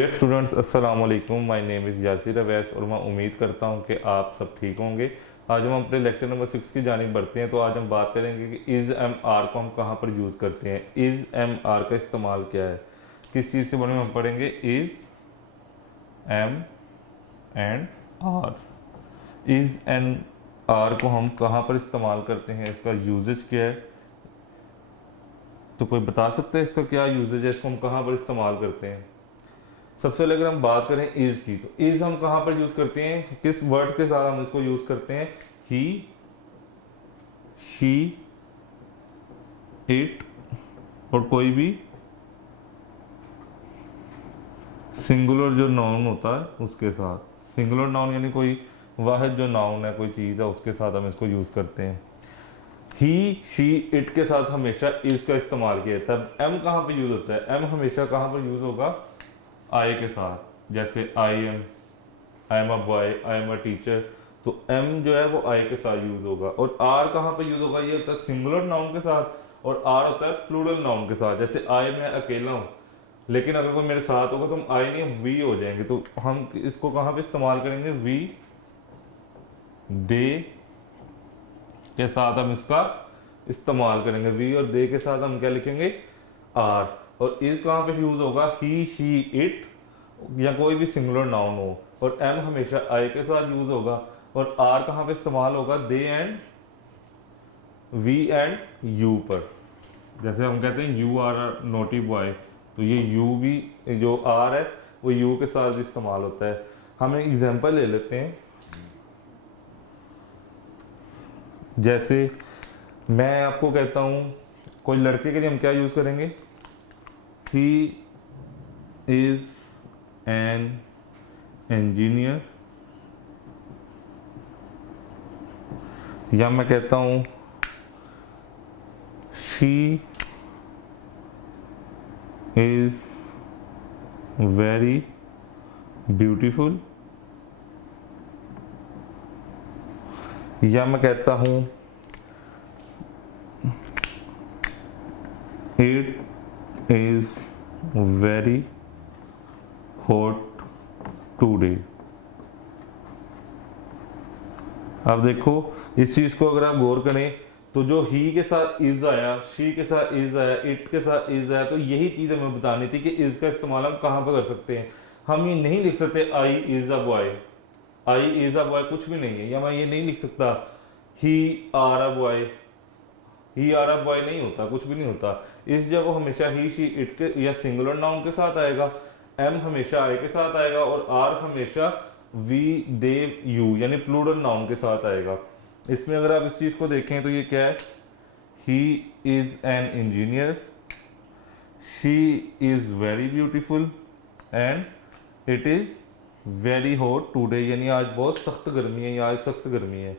Dear students, अस्सलाम वालेकुम। My name is Yasir Awais और मैं उम्मीद करता हूं कि आप सब ठीक होंगे। आज हम अपने लेक्चर नंबर 6 की जानिब बढ़ते हैं। तो आज हम बात करेंगे कि इज़ एम आर को हम कहां पर यूज़ करते हैं। इज़ एम आर का इस्तेमाल क्या है, किस चीज़ के बारे में हम पढ़ेंगे। Is am and are, is and are को हम कहां पर इस्तेमाल करते हैं, इसका यूजेज क्या है। तो कोई बता सकता है इसका क्या यूजेज है, इसको हम कहां पर इस्तेमाल करते हैं। सबसे पहले अगर हम बात करें इज की, तो इज हम कहां पर यूज करते हैं, किस वर्ड के साथ हम इसको यूज करते हैं। ही, शी, इट और कोई भी सिंगुलर जो नाउन होता है उसके साथ। सिंगुलर नाउन यानी कोई वाहिद जो नाउन है, कोई चीज़ है, उसके साथ हम इसको यूज करते हैं। ही, शी, इट के साथ हमेशा इज का इस्तेमाल किया जाता है। एम कहां पर यूज होता है, एम हमेशा कहां पर यूज होगा, आई के साथ। जैसे आई am a boy, I am a teacher, तो एम जो है वो आई के साथ यूज होगा। और आर कहाँ पे यूज होगा, ये होता है सिंगुलर नाउन के साथ और आर होता है प्लूरल नाउन के साथ। जैसे आई मैं अकेला हूँ, लेकिन अगर कोई मेरे साथ होगा तो हम आई नहीं, हम वी हो जाएंगे। तो हम इसको कहाँ पे इस्तेमाल करेंगे, वी, दे के साथ हम इसका इस्तेमाल करेंगे। वी और दे के साथ हम क्या लिखेंगे, आर। और इज कहाँ पे यूज होगा, ही, शी, इट या कोई भी सिंगुलर नाउन हो। और एम हमेशा आई के साथ यूज होगा। और आर कहाँ पे इस्तेमाल होगा, they and we and you पर। जैसे हम कहते हैं you are a naughty boy, तो ये यू भी जो आर है वो यू के साथ भी इस्तेमाल होता है। हम एक एग्जांपल ले लेते हैं। जैसे मैं आपको कहता हूं कोई लड़के के लिए हम क्या यूज करेंगे, ही इज एन इंजीनियर। या मैं कहता हूं शी इज वेरी ब्यूटीफुल। या मैं कहता हूं it is very hot today. अब देखो इस चीज को अगर आप गौर करें तो जो ही के साथ इज आया, शी के साथ इज आया, इट के साथ इज आया, तो यही चीज हमें बतानी थी कि इज का इस्तेमाल हम कहां पर कर सकते हैं। हम ये नहीं लिख सकते I is a boy, I is a boy कुछ भी नहीं है। या मैं ये नहीं लिख सकता he are a boy, he are a boy नहीं होता, कुछ भी नहीं होता। इस जगह हमेशा ही, शी, इट के या सिंगुलर नाउन के साथ आएगा, एम हमेशा आई के साथ आएगा और आर हमेशा वी, दे, यू यानी प्लूरल नाउन के साथ आएगा। इसमें अगर आप इस चीज को देखें तो ये क्या है, he is an engineer, she is very beautiful and it is very hot today, यानी आज बहुत सख्त गर्मी है या आज सख्त गर्मी है।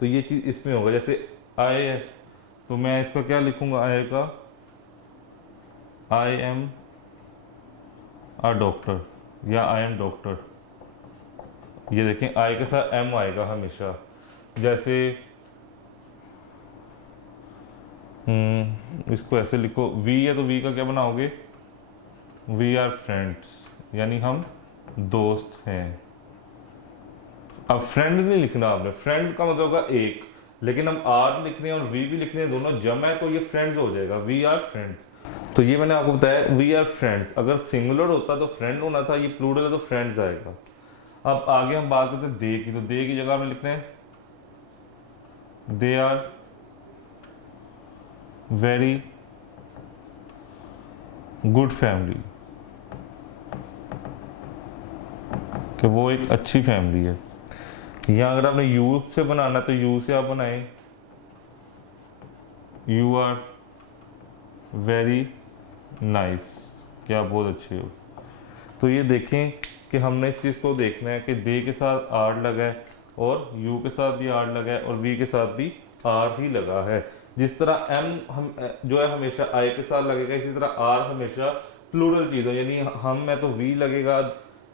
तो ये चीज इसमें होगा। जैसे आए है तो मैं इसका क्या लिखूंगा, आए का आई एम अ डॉक्टर या आई एम डॉक्टर। ये देखें आई के साथ एम आएगा हमेशा। जैसे इसको ऐसे लिखो, वी है तो वी का क्या बनाओगे, वी आर फ्रेंड्स, यानी हम दोस्त हैं। अब फ्रेंड नहीं लिखना आपने, फ्रेंड का मतलब होगा एक, लेकिन हम आर लिखने और वी भी लिखने, दोनों जम है तो ये फ्रेंड्स हो जाएगा, वी आर फ्रेंड्स। तो ये मैंने आपको बताया वी आर फ्रेंड्स। अगर सिंगुलर होता तो फ्रेंड होना था, ये प्लूरल है तो फ्रेंड्स आएगा। अब आगे हम बात करते हैं दे की, तो दे की जगह में लिखते हैं they are very good family, कि वो एक अच्छी फैमिली है। या अगर आपने यू से बनाना तो यू से आप बनाएं यू आर वेरी नाइस, कि आप बहुत अच्छे हो। तो ये देखें कि हमने इस चीज़ को देखना है कि दे के साथ आर लगा है और यू के साथ भी आर लगा है और वी के साथ भी आर ही लगा है। जिस तरह एम हम जो है हमेशा आई के साथ लगेगा, इसी तरह आर हमेशा प्लूरल चीज़ हो, यानी हम में तो वी लगेगा,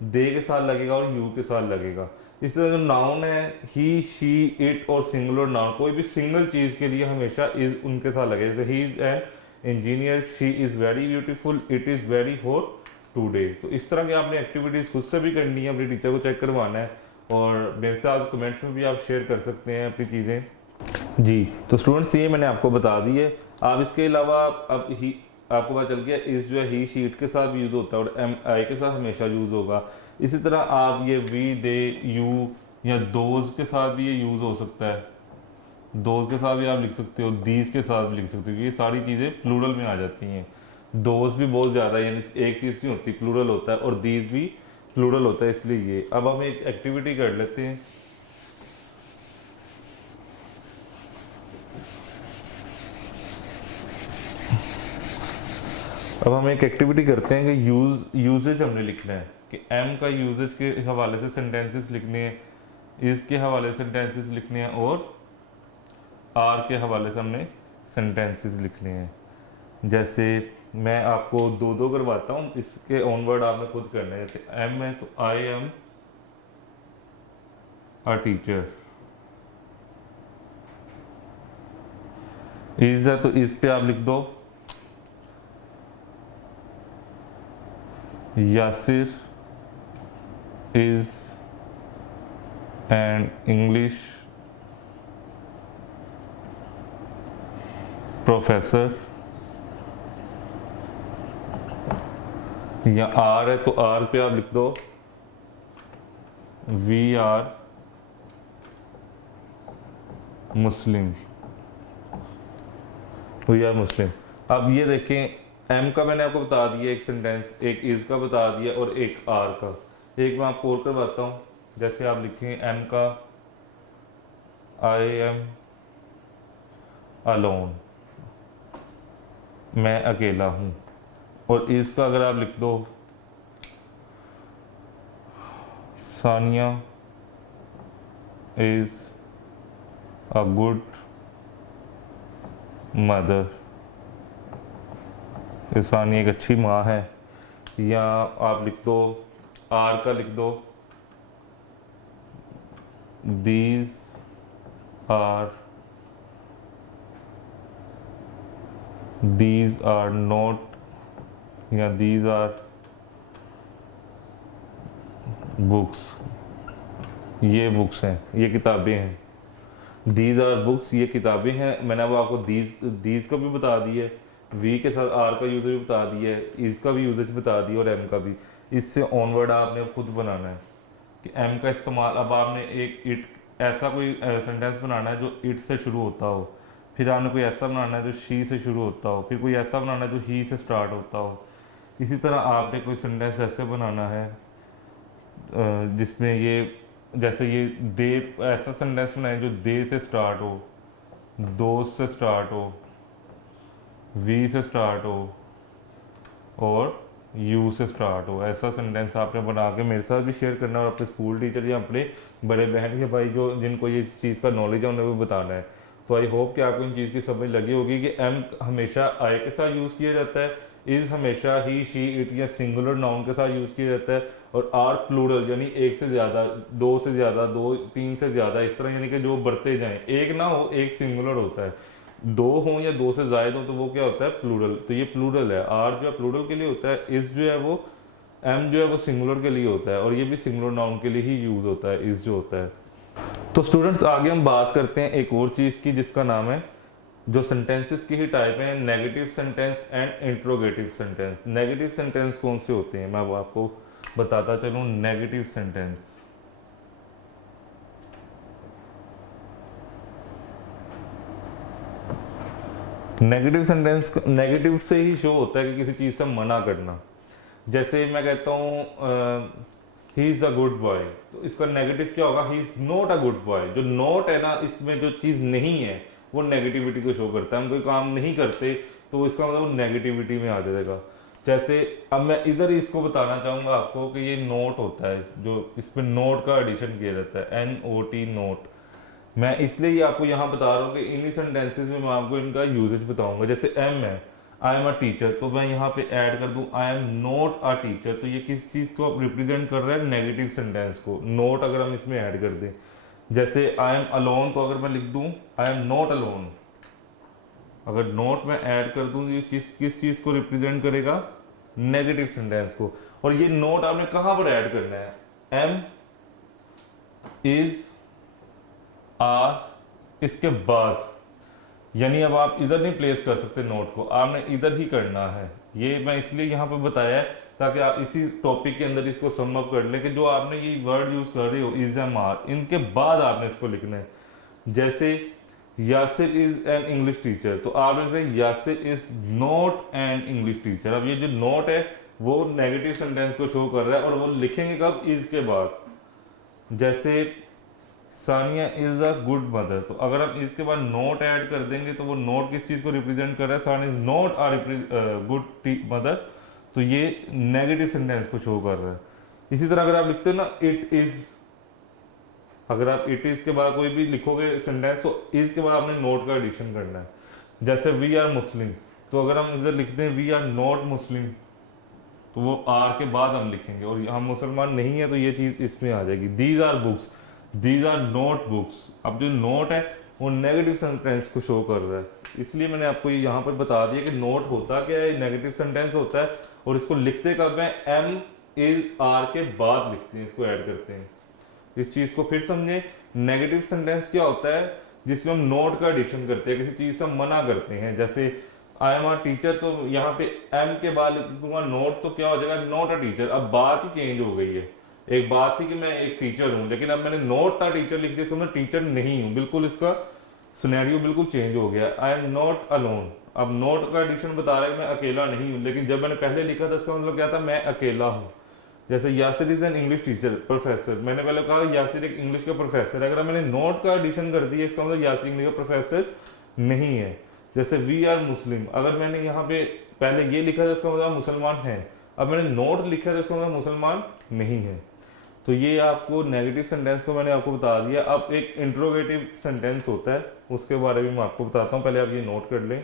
दे के साथ लगेगा और यू के साथ लगेगा। इस तरह जो नाउन है ही, शी, इट और सिंगुलर नाउन, कोई भी सिंगल चीज़ के लिए हमेशा इज उनके साथ लगेगा। जैसे he is an engineer, she is very beautiful, it is very hot today. तो इस तरह की आपने एक्टिविटीज़ खुद से भी करनी है, अपने टीचर को चेक करवाना है, और मेरे साथ कमेंट्स में भी आप शेयर कर सकते हैं अपनी चीज़ें। जी, तो स्टूडेंट्स ये मैंने आपको बता दी है। आप इसके अलावा अब ही आपको पता चल गया इस जो है ही शीट के साथ यूज़ होता है और एम आई के साथ हमेशा यूज़ होगा। इसी तरह आप ये वी दे यू या दोज के साथ भी ये यूज़ हो सकता है। दोज के साथ भी आप लिख सकते हो, दीज के साथ भी लिख सकते हो, क्योंकि ये सारी चीज़ें प्लूरल में आ जाती हैं। दोज भी बहुत ज़्यादा, यानी एक चीज़ नहीं होती, प्लूरल होता है, और दीज भी प्लूरल होता है, इसलिए ये। अब हम एक एक्टिविटी कर लेते हैं। अब हम एक एक्टिविटी करते हैं कि यूजेज हमने लिखना है, कि एम का यूजेज के हवाले से सेंटेंसेस लिखने हैं, इस के हवाले से सेंटेंसेस लिखने हैं, और आर के हवाले से हमने सेंटेंसेस लिखने हैं। जैसे मैं आपको दो दो करवाता हूँ, इसके ऑनवर्ड आपने खुद करना है। जैसे एम है तो I am a teacher, is है तो इस पे आप लिख दो Yasir is an English professor, या आर है तो आर पे आप लिख दो we are Muslim, we are Muslim. अब ये देखें, एम का मैंने आपको बता दिया एक सेंटेंस, एक इज का बता दिया और एक आर का। एक मैं आपको और करवाता हूँ। जैसे आप लिखें एम का आई एम अलोन, मैं अकेला हूँ, और इसका अगर आप लिख दो Sania is a good mother, Sania एक अच्छी माँ है। या आप लिख दो आर का लिख दो दीज आर नॉट, या दीज आर बुक्स, ये बुक्स हैं, ये किताबें हैं। दीज आर बुक्स, ये किताबें हैं। मैंने अब आपको दीज का भी बता दिया है, वी के साथ आर का यूजेज भी बता दिया है, इसका भी यूजेज बता दिया, और एम का भी। इससे ऑनवर्ड आपने खुद बनाना है कि एम का इस्तेमाल। अब आपने एक इट ऐसा कोई सेंटेंस बनाना है जो इट से शुरू होता हो, फिर आपने कोई ऐसा बनाना है जो शी से शुरू होता हो, फिर कोई ऐसा बनाना है जो ही से स्टार्ट होता हो। इसी तरह आपने कोई सेंटेंस ऐसे बनाना है जिसमें ये, जैसे ये दे, ऐसा सेंटेंस बनाए जो दे से स्टार्ट हो, दोस्त से स्टार्ट हो, वी से स्टार्ट हो, और यू से स्टार्ट हो। ऐसा सेंटेंस आपने बना के मेरे साथ भी शेयर करना, और अपने स्कूल टीचर या अपने बड़े बहन के भाई जो जिनको ये इस चीज़ का नॉलेज है उन्हें भी बताना है। तो आई होप कि आपको इन चीज़ की समझ लगी होगी कि एम हमेशा आई के साथ यूज़ किया जाता है, इज हमेशा ही शी इट या सिंगुलर नाउन के साथ यूज़ किया जाता है, और आर प्लूरल, यानी एक से ज़्यादा, दो से ज़्यादा, दो तीन से ज़्यादा, इस तरह, यानी कि जो बढ़ते जाएं, एक ना हो एक सिंगुलर होता है, दो हो या दो से ज़्यादा हो तो वो क्या होता है, प्लूरल। तो ये प्लूरल है। आर जो है प्लूरल के लिए होता है, इस जो है वो, एम जो है वो सिंगुलर के लिए होता है, और ये भी सिंगुलर नाउन के लिए ही यूज़ होता है, इस जो होता है। तो स्टूडेंट्स आगे हम बात करते हैं एक और चीज़ की, जिसका नाम है, जो सेंटेंसेस की ही टाइप है, negative sentence and interrogative sentence. Negative sentence कौन से होते हैं मैं अब आपको बताता चलूँ। Negative sentence, negative sentence negative से ही शो होता है कि किसी चीज़ से मना करना। जैसे मैं कहता हूँ he is a good boy, तो इसका नेगेटिव क्या होगा, he is not a good boy. जो नॉट है ना, इसमें जो चीज़ नहीं है वो नेगेटिविटी को शो करता है। हम कोई काम नहीं करते तो इसका मतलब वो नेगेटिविटी में आ जाएगा। जैसे अब मैं इधर इसको बताना चाहूँगा आपको कि ये नोट होता है, जो इसमें नोट का एडिशन किया जाता है, NOT नोट। मैं इसलिए ये आपको यहाँ बता रहा हूँ कि इन्हीं सेंटेंसेस में मैं आपको इनका यूजेज बताऊंगा। जैसे एम है, आई एम अ टीचर, तो मैं यहाँ पे ऐड कर दूँ I am not a teacher, तो ये किस चीज़ को रिप्रेजेंट कर रहा है, नेगेटिव सेंटेंस को। नोट अगर हम इसमें ऐड कर दें, जैसे आई एम अलोन, तो अगर मैं लिख दूँ आई एम नॉट अलोन, अगर नोट में ऐड कर दूँ, ये किस किस चीज़ को रिप्रेजेंट करेगा, नेगेटिव सेंटेंस को। और ये नोट आपने कहां पर ऐड करना है, एम, इज, आर इसके बाद, यानी अब आप इधर नहीं प्लेस कर सकते नोट को, आपने इधर ही करना है। ये मैं इसलिए यहाँ पे बताया है ताकि आप इसी टॉपिक के अंदर इसको सम अप कर लें कि जो आपने ये वर्ड यूज कर रहे हो इज, एम, आर, इनके बाद आपने इसको लिखना है। जैसे Yasir is an English teacher, तो आप लिख रहे हैं Yasir is not an English teacher. अब ये जो नॉट है वो नेगेटिव सेंटेंस को शो कर रहा है, और वो लिखेंगे कब, इज के बाद। जैसे Sania is a good mother, तो अगर हम इसके बाद नोट ऐड कर देंगे तो वो नोट किस चीज को रिप्रेजेंट कर रहा है, Sania is not a good mother, तो ये नेगेटिव सेंटेंस को शो कर रहा है। इसी तरह अगर आप लिखते हो ना इट इज, अगर आप इट इज के बाद कोई भी लिखोगे सेंटेंस तो इज के बाद आपने नोट का एडिशन करना है। जैसे वी आर मुस्लिम, तो अगर हम इधर लिखते हैं वी आर नॉट मुस्लिम, तो वो आर के बाद हम लिखेंगे, और हम मुसलमान नहीं है तो ये चीज इसमें आ जाएगी। These are books, these are note books. अब जो नोट है वो नेगेटिव सेंटेंस को शो कर रहा है, इसलिए मैंने आपको यहाँ पर बता दिया कि नोट होता क्या है, नेगेटिव सेंटेंस होता है, और इसको लिखते कब है, एम, इज, आर के बाद लिखते हैं, इसको ऐड करते हैं। इस चीज को फिर समझे, नेगेटिव सेंटेंस क्या होता है, जिसमें हम नोट का एडिशन करते हैं, किसी चीज से हम मना करते हैं। जैसे आई एम अ टीचर, तो यहाँ पे एम के बाद लिख दूंगा नोट, तो क्या हो जाएगा, नॉट अ टीचर। अब बात ही चेंज हो गई है, एक बात थी कि मैं एक टीचर हूं, लेकिन अब मैंने नॉट अ टीचर लिख दिया, इसको मैं टीचर नहीं हूं, बिल्कुल इसका सिनेरियो बिल्कुल चेंज हो गया। आई एम नॉट अलोन, अब नॉट का एडिशन बता रहा है मैं अकेला नहीं हूं, लेकिन जब मैंने पहले लिखा था इसका मतलब क्या था, मैं अकेला हूं। जैसे Yasir is an English teacher, professor, मैंने पहले कहा यासिर एक इंग्लिश का प्रोफेसर है, अगर मैंने नॉट का एडिशन कर दिया इसका मतलब यासिर इंग्लिश का प्रोफेसर नहीं है। जैसे वी आर मुस्लिम, अगर मैंने यहाँ पे पहले ये लिखा था इसका मतलब मुसलमान है, अब मैंने नॉट लिखा था इसका मतलब मुसलमान नहीं है। तो ये आपको नेगेटिव सेंटेंस को मैंने आपको बता दिया। अब एक इंट्रोगेटिव सेंटेंस होता है, उसके बारे में मैं आपको बताता हूँ, पहले आप ये नोट कर लें।